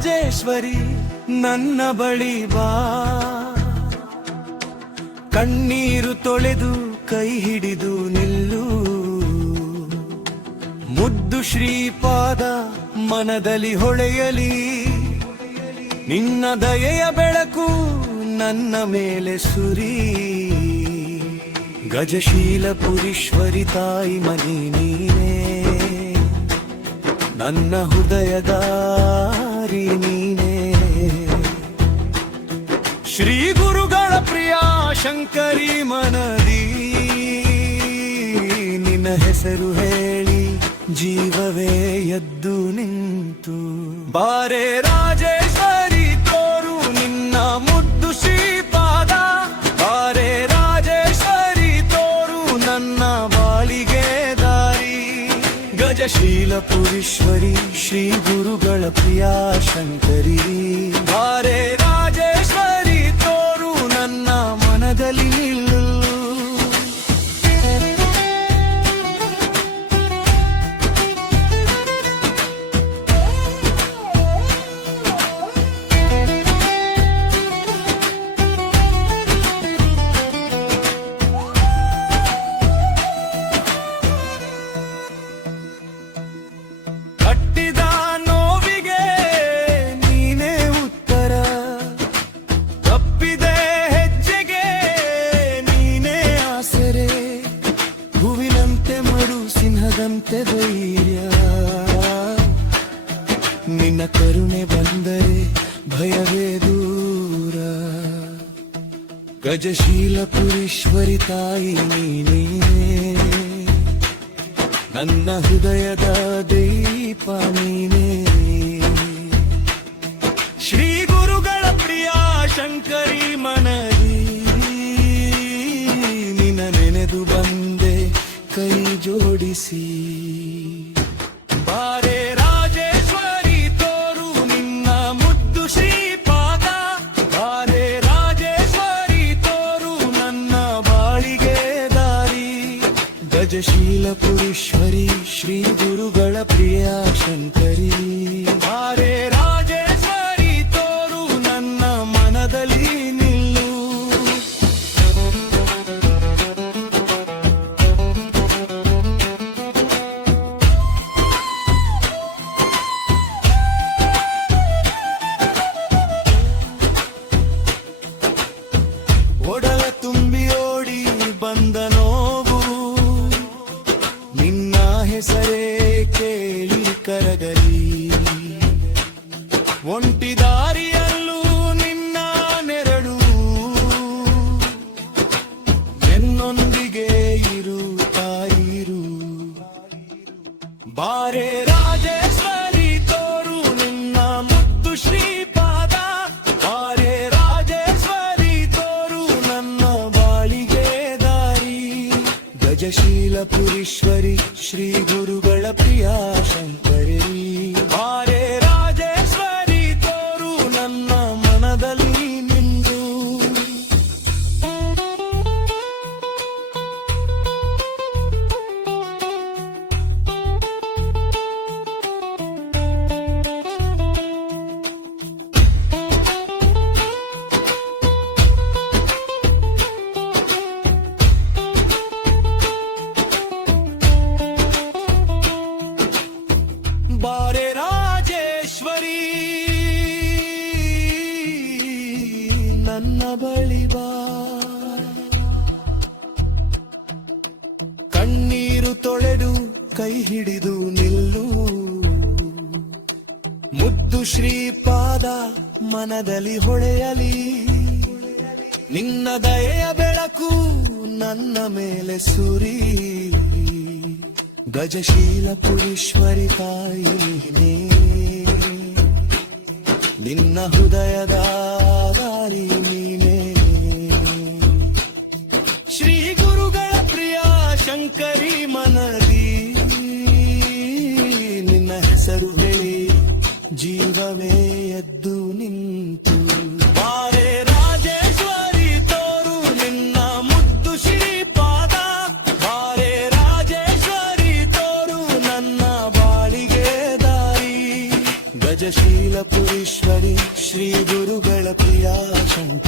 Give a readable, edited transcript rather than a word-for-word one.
ರಾಜೇಶ್ವರಿ ನನ್ನ ಬಳಿ ಬಾ, ಕಣ್ಣೀರು ತೊಳೆದು ಕೈ ಹಿಡಿದು ನಿಲ್ಲು. ಮುದ್ದು ಶ್ರೀಪಾದ ಮನದಲ್ಲಿ ಹೊಳೆಯಲಿ, ನಿನ್ನ ದಯೆಯ ಬೆಳಕು ನನ್ನ ಮೇಲೆ ಸುರಿ. ಗಜಶೀಲಪುರೀಶ್ವರಿ ತಾಯಿ ಮನಿ ನೀನೇ, ನನ್ನ ಹೃದಯದಾರಿ ನೀನೇ. ಶ್ರೀ ಗುರುಗಳ ಪ್ರಿಯ ಶಂಕರಿ ಮನದಿ, ನಿನ್ನ ಹೆಸರು ಹೇಳಿ ಜೀವವೇ ಎದ್ದು ನಿಂತು. ಬಾರೆ ರಾಜೇಶ್ವರಿ ತೋರು ನಿನ್ನ ಮುದ್ದು ಶ್ರೀಪಾದ, ಬಾರೆ ರಾಜೇಶ್ವರಿ ತೋರು ನನ್ನ ಬಾಳಿಗೆ ದಾರಿ. ಗಜಶೀಲಪುರೀಶ್ವರಿ ಶ್ರೀ ಗುರುಗಳ ಪ್ರಿಯ ಶಂಕರಿ, ಬಾರೆ ರಾಜೇಶ್ವರಿ ತೋರು ನನ್ನ ಮನದಲ್ಲಿ ನಿಲ್ಲು. ಧೈರ್ಯ ನಿನ್ನ ಕರುಣೆ ಬಂದರೆ ಭಯವೇ ದೂರ. ಗಜಶೀಲಪುರೀಶ್ವರಿ ತಾಯಿ ನೀನೇ, ನನ್ನ ಹೃದಯದ ದೀಪ ನೀನೇ. ಶ್ರೀ ಗುರುಗಳ ಪ್ರಿಯ ಶಂಕರಿ ಮನದಿ, ನಿನ್ನ ನೆನೆದು ಬಂದೆ ಕೈ ಜೋಡಿಸಿ. ಬಾರೆ ರಾಜೇಶ್ವರಿ ತೋರು ನಿನ್ನ ಮುದ್ದು ಶ್ರೀಪಾದ, ಬಾರೆ ರಾಜೇಶ್ವರಿ ತೋರು ನನ್ನ ಬಾಳಿಗೆ ದಾರಿ. ಗಜಶೀಲಪುರೀಶ್ವರಿ ಶ್ರೀ ಗುರುಗಳ ಪ್ರಿಯ ಶಂಕರಿ, ಬಾರೆ ರಾಜೇಶ್ವರಿ ತೋರು ನನ್ನ ಮನದಲ್ಲಿ ನಿಲ್ಲು. ಒಡಲ ತುಂಬಿ ಓಡಿ ಬಂದ ನೋವು, ನಿನ್ನ ಹೆಸರೇ ಕೇಳಿ ಕರಗಲಿ. ಒಂಟಿ ದಾರಿಯಲ್ಲೂ ನಿನ್ನ ನೆರಳು, ಎನ್ನೊಂದಿಗೆ ಇರು ತಾಯಿರು. ಬಾರೆ ರಾಜೇಶ್ವರಿ ತೋರು ನಿನ್ನ ಮುದ್ದು ಶ್ರೀಪಾದ, ಬಾರೆ ರಾಜೇಶ್ವರಿ ತೋರು ನನ್ನ ಬಾಳಿಗೆ ದಾರಿ. ಗಜಶೀಲಪುರೀಶ್ವರಿ ಶ್ರೀ ಗುರುಗಳ ಪ್ರಿಯ ಶಂಕರಿ, ಬಾರೆ ರಾಜೇಶ್ವರಿ ತೋರು ನನ್ನ ಮನದಲ್ಲಿ ನಿಂದು. ಬಾರೆ ರಾಜೇಶ್ವರಿ ನನ್ನ ಬಳಿ ಬಾ, ಕಣ್ಣೀರು ತೊಳೆದು ಕೈ ಹಿಡಿದು ನಿಲ್ಲು. ಮುದ್ದು ಶ್ರೀಪಾದ ಮನದಲ್ಲಿ ಹೊಳೆಯಲಿ, ನಿನ್ನ ದಯೆಯ ಬೆಳಕು ನನ್ನ ಮೇಲೆ ಸುರಿ. ಗಜಶೀಲಪುರೀಶ್ವರಿ ತಾಯಿ ನೀನೇ, ನಿನ್ನ ಹೃದಯದ ದಾರಿ ನೀನೇ. ಶ್ರೀ ಗುರುಗಳ ಪ್ರಿಯ ಶಂಕರಿ ಮನದಿ, ನಿನ್ನ ಹೆಸರು ಹೇಳಿ ಜೀವವೇ ಎದ್ದು ನಿಂತು. ಬಾರೆ ರಾಜೇಶ್ವರಿ ತೋರು ನಿನ್ನ ಮುದ್ದು ಶ್ರೀಪಾದ, ಬಾರೆ ರಾಜೇಶ್ವರಿ ತೋರು ನನ್ನ ಬಾಳಿಗೆ ದಾರಿ. ಗಜಶೀಲಪುರೀಶ್ವರಿ ಹರಿ ಶ್ರೀ ಗುರುಗಳ ಪ್ರಿಯ ಕಂಠ